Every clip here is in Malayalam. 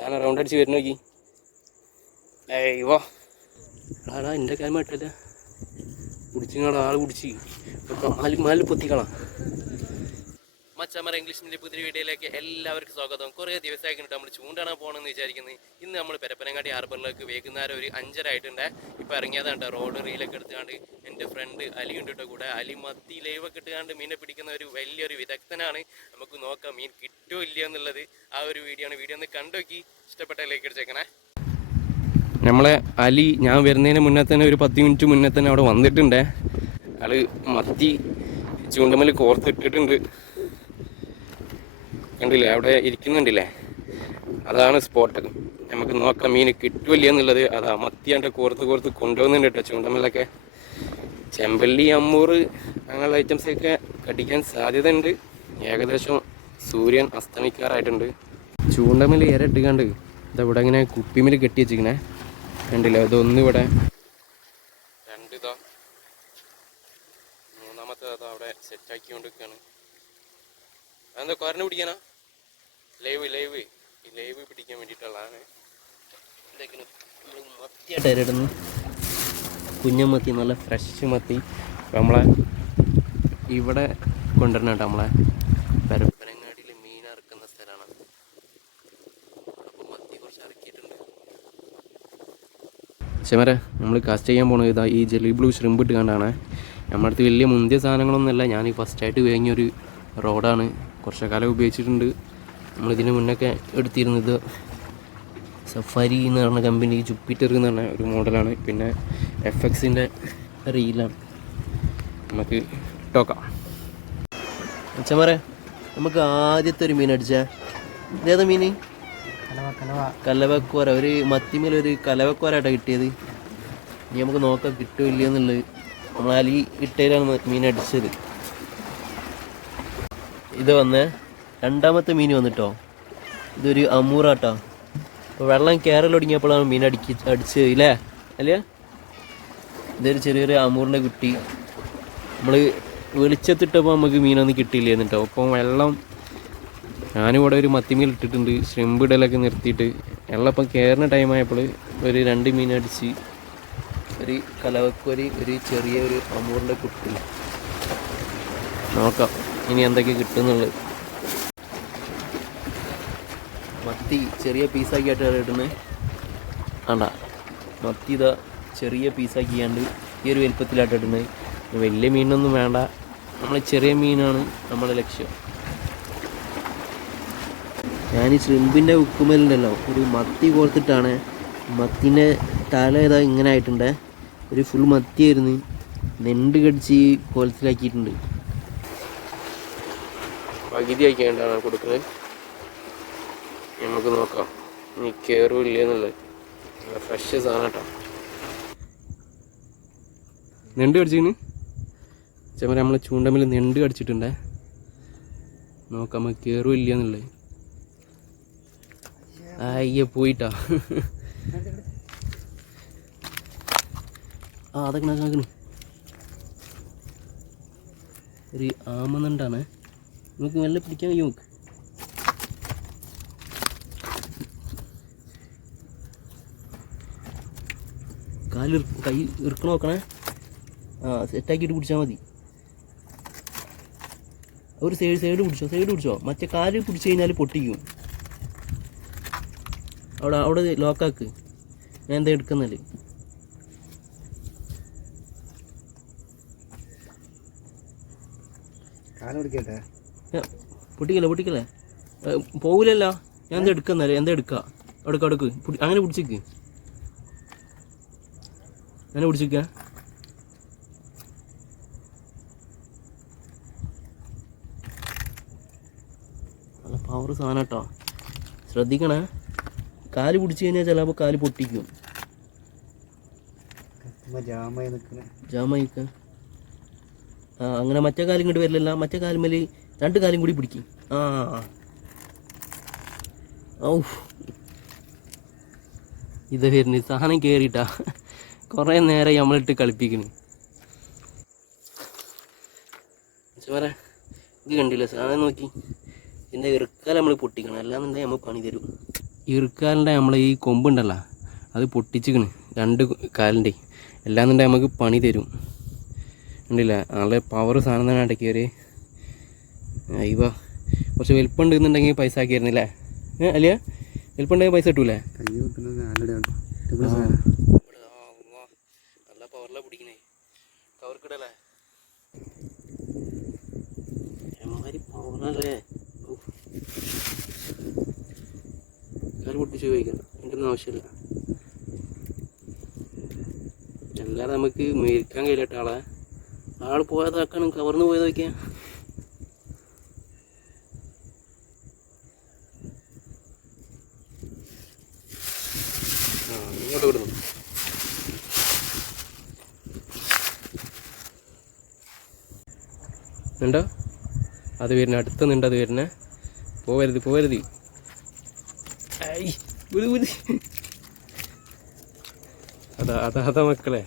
സാധനം റൗണ്ട് അടിച്ച് വരുന്ന നോക്കി. ഏയ്യോ ആടാ എൻ്റെ കാര്യം ഇട്ടല്ല പിടിച്ചിങ്ങളാ ആൾ പിടിച്ച് മാലിൽ പൊത്തിക്കളാം. മച്ചമ്മ ഇംഗ്ലീഷ് മീഡിയം പുതിയ വീഡിയോയിലേക്ക് എല്ലാവർക്കും സ്വാഗതം. കുറേ ദിവസമായിട്ട് നമ്മൾ ചൂണ്ടാണ് പോകണമെന്ന് വിചാരിക്കുന്നത്. ഇന്ന് നമ്മൾ പരപ്പനങ്ങാടി ഹാർബറിലേക്ക് വൈകുന്നേരം ഒരു 5:30 ആയിട്ടുണ്ട്. ഇപ്പോൾ ഇറങ്ങിയതാണ് റോഡ് റീലൊക്കെ എടുത്തുകൊണ്ട്. എൻ്റെ ഫ്രണ്ട് അലി ഉണ്ട് കേട്ടോ കൂടെ. അലി മത്തി ലൈവൊക്കെ ഇട്ടുകൊണ്ട് മീനെ പിടിക്കുന്ന ഒരു വലിയൊരു വിദഗ്ധനാണ്. നമുക്ക് നോക്കാം മീൻ കിട്ടുമോ ഇല്ല എന്നുള്ളത്. ആ ഒരു വീഡിയോ ആണ്. വീഡിയോ ഒന്ന് കണ്ടുനോക്കി ഇഷ്ടപ്പെട്ട ലൈക്ക് അടിച്ചേക്കണേ. നമ്മളെ അലി ഞാൻ വരുന്നതിന് മുന്നേ തന്നെ ഒരു 10 മിനിറ്റ് മുന്നേ തന്നെ അവിടെ വന്നിട്ടുണ്ട്. ആള് മത്തി ചൂണ്ടമേൽ കോർത്തിട്ടിട്ടുണ്ട്. കണ്ടില്ലേ അവിടെ ഇരിക്കുന്നുണ്ടല്ലേ, അതാണ് സ്പോട്ട്. നമുക്ക് നോക്കാം മീൻ കിട്ടുമല്ല എന്നുള്ളത്. അതാ മത്തിയാണ്ട് കോർത്ത് കൊണ്ടുപോകുന്നുണ്ട് കേട്ടോ ചൂണ്ടമേലൊക്കെ. ചെമ്പല്ലി അമ്മൂറ് അങ്ങനെയുള്ള ഐറ്റംസൊക്കെ കടിക്കാൻ സാധ്യത ഉണ്ട്. ഏകദേശം സൂര്യൻ അസ്തമിക്കാറായിട്ടുണ്ട്. ചൂണ്ടമേൽ ഇര ഇട്ടുകാണ്ട് ഇതവിടെ ഇങ്ങനെ കുപ്പിമേൽ കെട്ടി വെച്ചിരിക്കണേ. കണ്ടില്ലേ അതൊന്നിവിടെ, രണ്ടിതാ, മൂന്നാമത്തെ അതാ അവിടെ സെറ്റാക്കിക്കൊണ്ടിരിക്കുകയാണ്. അതെന്താ കൊരനെ പിടിക്കാനാ? ലൈവ് പിടിക്കാൻ വേണ്ടിയിട്ടുള്ളതാണ്. എന്തൊക്കെയാണ് നമ്മൾ മത്തിയായിട്ട് ഇടുന്നു. കുഞ്ഞമത്തി, നല്ല ഫ്രഷ് മത്തി. നമ്മളെ ഇവിടെ കൊണ്ടുവരണം കേട്ടോ. നമ്മളെ പരപ്പനങ്ങാടിയിൽ മീൻ ഇറക്കുന്ന സ്ഥലമാണ്. അപ്പോൾ മത്തി കുറച്ച് ഇറക്കിയിട്ടുണ്ട്. ചെമരെ നമ്മൾ കാസ്റ്റ് ചെയ്യാൻ പോകുന്നത് ഇതാ ഈ ജെല്ലി ബ്ലൂ ഷ്രിമ്പ് ഇട്ട് കണ്ടാണ്. നമ്മുടെ അടുത്ത് വലിയ മുന്തിയ സാധനങ്ങളൊന്നുമല്ല. ഞാൻ ഫസ്റ്റായിട്ട് വാങ്ങിയൊരു റോഡാണ്. കുറച്ച് കാലം ഉപയോഗിച്ചിട്ടുണ്ട്. നമ്മളിതിന് മുന്നൊക്കെ എടുത്തിരുന്നത് സഫാരി എന്ന് പറഞ്ഞ കമ്പനി, ജുപ്പിറ്റർ എന്ന് പറഞ്ഞ ഒരു മോഡലാണ്. പിന്നെ FXൻ്റെ റീലാണ്. നമുക്ക് ടോക്കാം. അച്ഛന്മാരെ നമുക്ക് ആദ്യത്തെ ഒരു മീൻ അടിച്ചാൽ ഇതേതാ മീൻ? കലവക്കോര. ഒരു മത്തിമേലൊരു കലവക്കോരായിട്ടാണ് കിട്ടിയത്. ഇനി നമുക്ക് നോക്കാം കിട്ടുമില്ല എന്നുള്ളത്. നമ്മൾ അലി ഇട്ടയിലാണ് മീൻ അടിച്ചത്. ഇത് വന്ന് രണ്ടാമത്തെ മീൻ വന്നിട്ടോ. ഇതൊരു അമൂറാട്ടോ. അപ്പോൾ വെള്ളം കയറൽ തുടങ്ങിയപ്പോഴാണ് മീൻ അടിച്ചത് ഇല്ലേ അല്ലേ? ഇതൊരു ചെറിയൊരു അമൂറിൻ്റെ കുട്ടി. നമ്മൾ വെളിച്ചത്തിട്ടപ്പോൾ നമുക്ക് മീനൊന്നും കിട്ടിയില്ല എന്നിട്ടോ. അപ്പോൾ വെള്ളം ഞാനിവിടെ ഒരു മത്തിമീൻ ഇട്ടിട്ടുണ്ട്. ശ്രിമ്പ് ഇടലൊക്കെ നിർത്തിയിട്ട് വെള്ളം ഇപ്പം കയറുന്ന ടൈമായപ്പോൾ ഒരു 2 മീൻ അടിച്ച്, ഒരു കലവക്കൊരി, ഒരു ചെറിയൊരു അമൂറിൻ്റെ കുട്ടി. നോക്കാം ഇനി എന്തൊക്കെ കിട്ടുന്നുള്ളത്. മത്തി ചെറിയ പീസാക്കിയായിട്ട് ഇടുന്നത് വേണ്ട. മത്തി ഇതാ ചെറിയ പീസാക്കിയാണ്ട് ഈ ഒരു വലുപ്പത്തിലായിട്ട് ഇടുന്നത്. വലിയ മീനൊന്നും വേണ്ട, നമ്മൾ ചെറിയ മീനാണ് നമ്മുടെ ലക്ഷ്യം. ഞാൻ ഈ ശ്രിമ്പിൻ്റെ ഉക്കുമലുണ്ടല്ലോ ഒരു മത്തി കോർത്തിട്ടാണ്. മത്തിൻ്റെ തല ഇതാ ഇങ്ങനെ ആയിട്ടുണ്ട്. ഒരു ഫുൾ മത്തിയായിരുന്നു, നെണ്ട് കടിച്ച് കോലത്തിലാക്കിയിട്ടുണ്ട്. പകുതി ആക്കിയാണ്ടാണ് കൊടുക്കുന്നത്. നമുക്ക് നോക്കാം ഇനി കയറില്ല എന്നുള്ളത്. ഫ്രഷ് സാധനം കേട്ടോ. നെണ്ട് കടിച്ചിന് ചെമ്മ നമ്മൾ ചൂണ്ടമ്മിൽ നെണ്ട് കടിച്ചിട്ടുണ്ടേ. നോക്കാം നമുക്ക് കയറില്ല എന്നുള്ളത്. അയ്യ പോയിട്ടാ. അതൊക്കെ നോക്കണ്. ഒരു ആമനണ്ടാണ്. നമുക്ക് നല്ല പിടിക്കാൻ കഴിയും. നമുക്ക് കൈ ഇറുക്കണ നോക്കണേ. സെറ്റാക്കിയിട്ട് പിടിച്ചാൽ മതി. ഒരു സൈഡ് പിടിച്ചോ. മറ്റേ കാല് പിടിച്ച് കഴിഞ്ഞാൽ പൊട്ടിക്കും. അവിടെ ലോക്കാക്ക്. ഞാൻ എന്താ എടുക്കുന്നല്ലേ. പൊട്ടിക്കല്ലേ പോകില്ലല്ലോ. ഞാൻ എന്താ എടുക്കുന്നല്ലേ. എന്താ എടുക്കുക അടുക്ക് അങ്ങനെ പിടിച്ചിക്ക്. അങ്ങനെ പിടിച്ചിക്ക. നല്ല പവർ സാധനം കേട്ടോ. ശ്രദ്ധിക്കണേ. കാല് പിടിച്ചു കഴിഞ്ഞാൽ ചിലപ്പോൾ കാല് പൊട്ടിക്കും. ജാമായി നിൽക്കുക. അങ്ങനെ മറ്റേ കാലും ഇങ്ങോട്ട് വരില്ല. മറ്റേ കാലുമേൽ 2 കാലും കൂടി പിടിക്കും. ഇത് വരുന്നത് സാധനം കയറിയിട്ടാ. കുറേ നേരം നമ്മളിട്ട് കളിപ്പിക്കുന്നു. ഇത് കണ്ടില്ല സാധനം നോക്കി. ഇതിൻ്റെ ഇറുക്കാൽ നമ്മൾ പൊട്ടിക്കണം. അല്ലാന്നുണ്ടെങ്കിൽ നമ്മൾ പണി തരും. ഈർക്കാലിൻ്റെ നമ്മളെ ഈ കൊമ്പുണ്ടല്ലോ അത് പൊട്ടിച്ചിക്കണ് 2 കാലിൻ്റെ. എല്ലാന്നുണ്ടെങ്കിൽ നമുക്ക് പണി തരും. ഉണ്ടല്ല നല്ല പവർ സാധനം തന്നെ ഇടയ്ക്ക് ഒരു അയ്യോ കുറച്ച് വലിപ്പം ഉണ്ടെന്നുണ്ടെങ്കിൽ പൈസ ആക്കിയായിരുന്നില്ലേ? അല്ല വലിപ്പം ഉണ്ടെങ്കിൽ പൈസ കിട്ടൂലേ? നല്ല പവറിലാണ് പിടിക്കണേ. കവർക്കിടല്ലേ പവറല്ലേ? കാല് പൊട്ടിച്ച് ഉപയോഗിക്കണം, എൻ്റെ ഒന്നും ആവശ്യമില്ല. അല്ലാതെ നമുക്ക് മേടിക്കാൻ കഴിയില്ല ആളെ. ആൾ പോയതാക്കണം, കവർന്ന് പോയത് നോക്കിയാൽ. ഇങ്ങോട്ട് വിടുന്നു. ഉണ്ടോ അത് വരുന്ന അടുത്ത നിണ്ടത് വരുന്നേ. പോവരുത്. അതാ മക്കളെ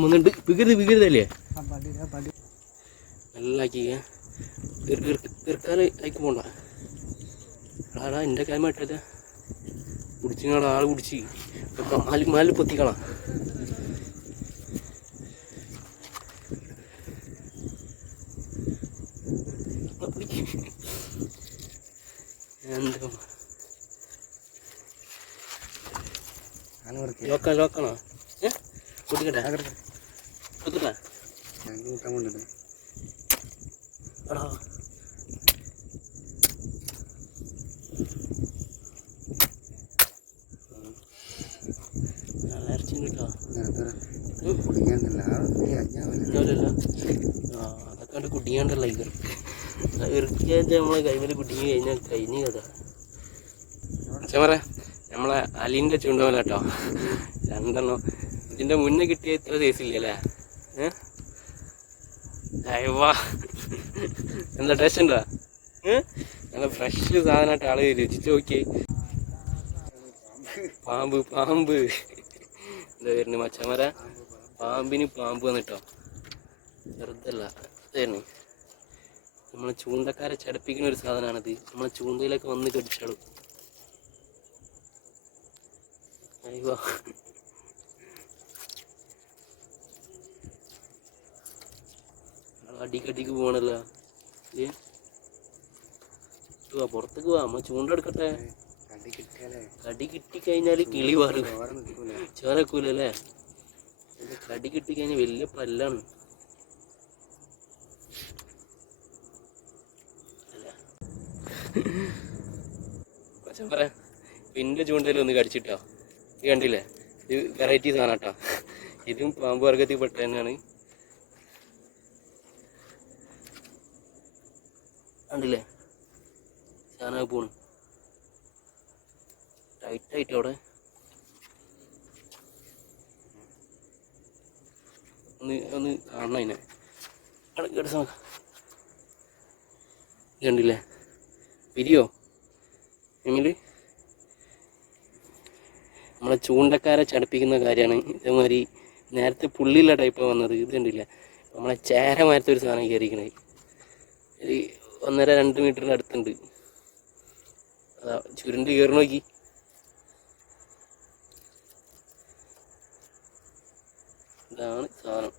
മുന്നുണ്ട്. വികരുതല്ലേ നല്ലാക്കി തീർക്കാല് അയക്ക് പോണ്ട. ആടാ എൻ്റെ കാര്യം മാറ്റല്ല കുടിച്ചിങ്ങാള ആൾ കുടിച്ച് മാലിൽ പൊത്തിക്കളാം. എന്തോ ലോക്കാണോ? കുട്ടിക്കട്ടെ കുത്തിട്ടാ എടാ നല്ല ഇറച്ചി കിട്ടോ? അതൊക്കെ കണ്ട് കുടിയാണ്ടല്ല ഇറക്കിയാൽ നമ്മളെ കൈമേൽ കുടുങ്ങി കഴിഞ്ഞാൽ കഴിഞ്ഞ കഥ. പറയാ നമ്മളെ അലീൻ്റെ ചൂണ്ടമല കേട്ടോ, 2 എണ്ണം. ഇതിൻ്റെ മുന്നേ കിട്ടിയ ഇത്ര സൈസില്ലല്ലേ? അയ്യവാ എന്താ ടേസ്റ്റ് ഉണ്ടോ? നല്ല ഫ്രഷ് സാധനമായിട്ട് ആള് രുചിച്ച് നോക്കി. പാമ്പ് എന്താ വരുന്നത് മച്ചമര? പാമ്പിന് പാമ്പ് വന്നിട്ടോ, ചെറുതല്ല. ഇതായിരുന്നു നമ്മളെ ചൂണ്ടക്കാരെ ചടപ്പിക്കുന്ന ഒരു സാധനമാണിത്. നമ്മളെ ചൂണ്ടയിലൊക്കെ വന്ന് കടിച്ചാളും. അയ്യോ അടിക്കടിക്ക് പോകണല്ലോ. പുറത്തേക്ക് പോവാ, നമ്മൾ ചൂണ്ടെടുക്കട്ടെ. കടി കിട്ടിക്കഴിഞ്ഞാൽ കിളി മാറും, ചോരക്കൂലല്ലേ? കടി കിട്ടിക്കഴിഞ്ഞാൽ വലിയ പല്ലാണ്. പക്ഷെ പറയാ പിന്നെ ചൂണ്ടയിൽ ഒന്ന് കടിച്ചിട്ടോ. ഇത് കണ്ടില്ലേ? ഇത് വെറൈറ്റി സാധനം കേട്ടോ. ഇതും പാമ്പ് വർഗത്തിൽ പെട്ട തന്നെയാണ്. കണ്ടില്ലേ സാധനം പോണു ടൈറ്റായിട്ട് അവിടെ. ഒന്ന് കാണണം അതിനെ. കണ്ടില്ലേ പിരിയോ എങ്കില് നമ്മളെ ചൂണ്ടക്കാരെ ചടപ്പിക്കുന്ന കാര്യമാണ്. ഇതേമാതിരി നേരത്തെ പുള്ളിയുള്ള ടൈപ്പാണ് വന്നത്. ഇത് കണ്ടില്ല നമ്മളെ ചേരമാരത്തെ ഒരു സാധനം കയറിക്കണേ. ഒരു 1.5-2 മീറ്ററിൻ്റെ അടുത്തുണ്ട്. അതാ ചുരുണ്ട് കയറി നോക്കി. ഇതാണ് സാധനം.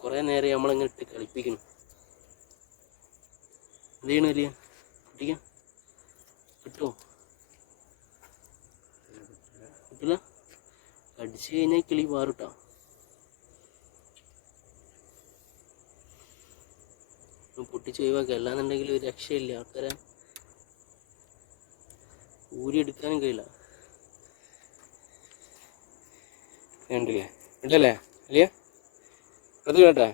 കുറേ നേരം നമ്മളിങ്ങനെ ഇട്ട് കളിപ്പിക്കണം. എന്ത് ചെയ്യണം അല്ലേ? കുട്ടിക്കാം കിട്ടുമോ? കിട്ടില്ല. കടിച്ചു കഴിഞ്ഞാൽ കിളി മാറുട്ടോ. പൊട്ടിച്ച് ഒഴിവാക്കുക. അല്ലാന്നുണ്ടെങ്കിൽ ഒരു രക്ഷയില്ല. ആൾക്കാരെ ഊരിയെടുക്കാനും കഴിയില്ല. കണ്ടില്ലേ ഉണ്ടല്ലേ അല്ലേ? അത് കേട്ടാ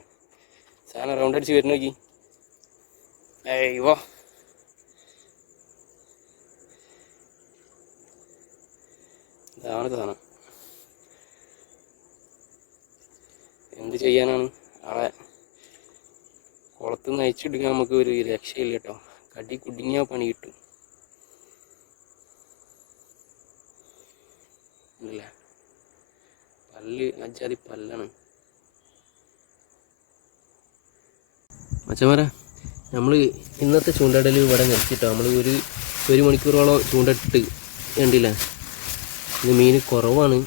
സാധനം റൗണ്ട് അടിച്ച് വരുന്ന നോക്കി. അയ്യോ ഇതാണ് സാധനം. എന്ത് ചെയ്യാനാണ്? ആളെ കുളത്തുനിന്ന് അയച്ചെടുക്കാൻ നമുക്ക് ഒരു രക്ഷയില്ല കേട്ടോ. കടി കുടുങ്ങിയാൽ പണി കിട്ടും. ഇല്ല പല്ല് അജാതി പല്ലാണ്. മച്ചന്മാരെ നമ്മൾ ഇന്നത്തെ ചൂണ്ടയിടൽ ഇവിടെ നിർത്തിയിട്ടോ. നമ്മൾ ഒരു മണിക്കൂറോളം ചൂണ്ടിട്ട് കണ്ടില്ല, ഇത് മീൻ കുറവാണ്.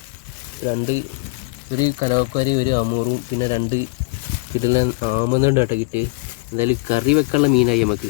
ഒരു കനവക്കാരി, ഒരു അമൂറും, പിന്നെ 2 കിട്ടുന്ന ആമന്നുണ്ട് കേട്ടോ കിട്ടി. എന്തായാലും കറി വെക്കാനുള്ള മീനായി നമുക്ക്.